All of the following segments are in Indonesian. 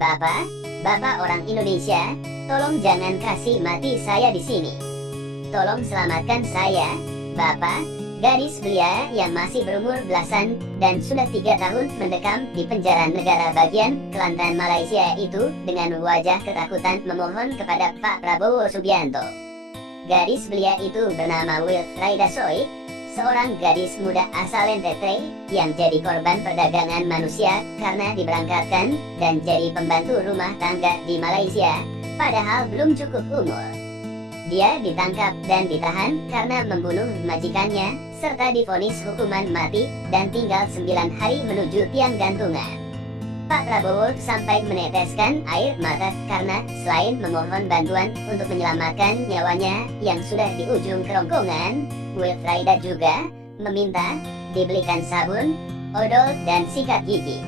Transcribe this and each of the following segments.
Bapak orang Indonesia, tolong jangan kasih mati saya di sini. Tolong selamatkan saya, Bapak. Gadis belia yang masih berumur belasan dan sudah 3 tahun mendekam di penjara negara bagian Kelantan Malaysia itu dengan wajah ketakutan memohon kepada Pak Prabowo Subianto. Gadis belia itu bernama Wilfrieda Soik, seorang gadis muda asal NTT yang jadi korban perdagangan manusia karena diberangkatkan dan jadi pembantu rumah tangga di Malaysia, padahal belum cukup umur. Dia ditangkap dan ditahan karena membunuh majikannya, serta divonis hukuman mati dan tinggal 9 hari menuju tiang gantungan. Pak Prabowo sampai meneteskan air mata karena selain memohon bantuan untuk menyelamatkan nyawanya yang sudah di ujung kerongkongan, Wilfrieda juga meminta dibelikan sabun, odol, dan sikat gigi.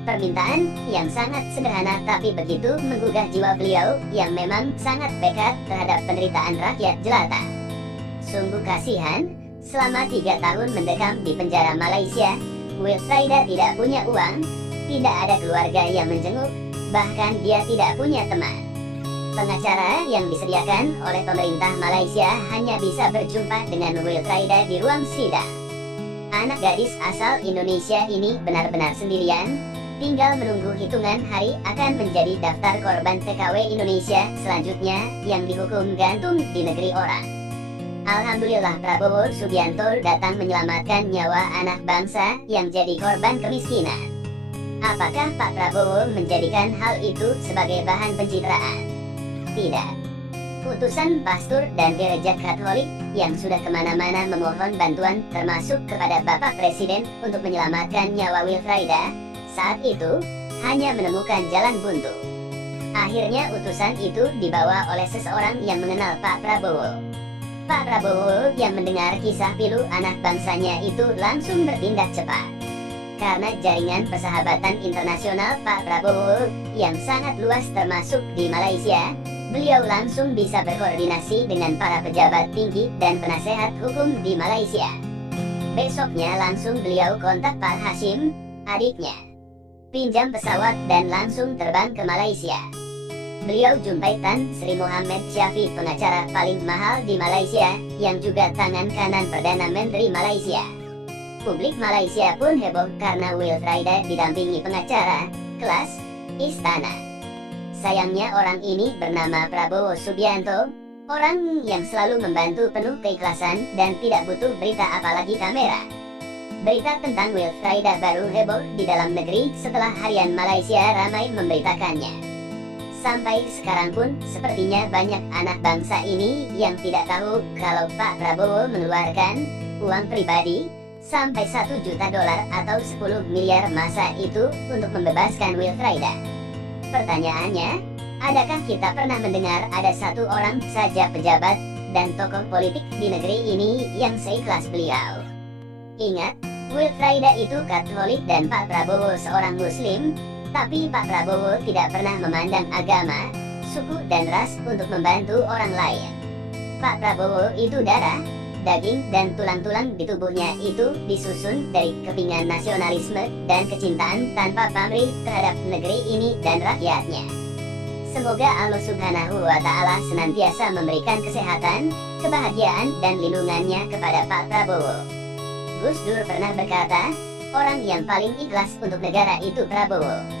Permintaan yang sangat sederhana tapi begitu menggugah jiwa beliau yang memang sangat peka terhadap penderitaan rakyat jelata. Sungguh kasihan, selama 3 tahun mendekam di penjara Malaysia, Wilfrieda tidak punya uang, tidak ada keluarga yang menjenguk, bahkan dia tidak punya teman. Pengacara yang disediakan oleh pemerintah Malaysia hanya bisa berjumpa dengan Wilfrieda di ruang sidang. Anak gadis asal Indonesia ini benar-benar sendirian, tinggal menunggu hitungan hari akan menjadi daftar korban TKW Indonesia selanjutnya yang dihukum gantung di negeri orang. Alhamdulillah Prabowo Subianto datang menyelamatkan nyawa anak bangsa yang jadi korban kemiskinan. Apakah Pak Prabowo menjadikan hal itu sebagai bahan pencitraan? Tidak. Utusan pastor dan gereja Katolik yang sudah kemana-mana memohon bantuan termasuk kepada Bapak Presiden untuk menyelamatkan nyawa Wilfrieda, saat itu hanya menemukan jalan buntu. Akhirnya utusan itu dibawa oleh seseorang yang mengenal Pak Prabowo. Pak Prabowo yang mendengar kisah pilu anak bangsanya itu langsung bertindak cepat. Karena jaringan persahabatan internasional Pak Prabowo yang sangat luas termasuk di Malaysia, beliau langsung bisa berkoordinasi dengan para pejabat tinggi dan penasehat hukum di Malaysia. Besoknya langsung beliau kontak Pak Hashim, adiknya. Pinjam pesawat dan langsung terbang ke Malaysia. Beliau jumpai Tan Sri Muhammad Syafi, pengacara paling mahal di Malaysia, yang juga tangan kanan Perdana Menteri Malaysia. Publik Malaysia pun heboh karena Wilfrieda didampingi pengacara kelas istana. Sayangnya orang ini bernama Prabowo Subianto, orang yang selalu membantu penuh keikhlasan dan tidak butuh berita apalagi kamera. Berita tentang Wilfrieda baru heboh di dalam negeri setelah harian Malaysia ramai memberitakannya. Sampai sekarang pun sepertinya banyak anak bangsa ini yang tidak tahu kalau Pak Prabowo mengeluarkan uang pribadi sampai $1 juta atau 10 miliar masa itu untuk membebaskan Wilfrieda. Pertanyaannya, adakah kita pernah mendengar ada satu orang saja pejabat dan tokoh politik di negeri ini yang seikhlas beliau? Ingat, Wilfrieda itu Katolik dan Pak Prabowo seorang Muslim, tapi Pak Prabowo tidak pernah memandang agama, suku dan ras untuk membantu orang lain. Pak Prabowo itu darah, daging dan tulang-tulang di tubuhnya itu disusun dari kepingan nasionalisme dan kecintaan tanpa pamrih terhadap negeri ini dan rakyatnya. Semoga Allah Subhanahu wa Ta'ala senantiasa memberikan kesehatan, kebahagiaan dan lindungannya kepada Pak Prabowo. Gus Dur pernah berkata, orang yang paling ikhlas untuk negara itu Prabowo.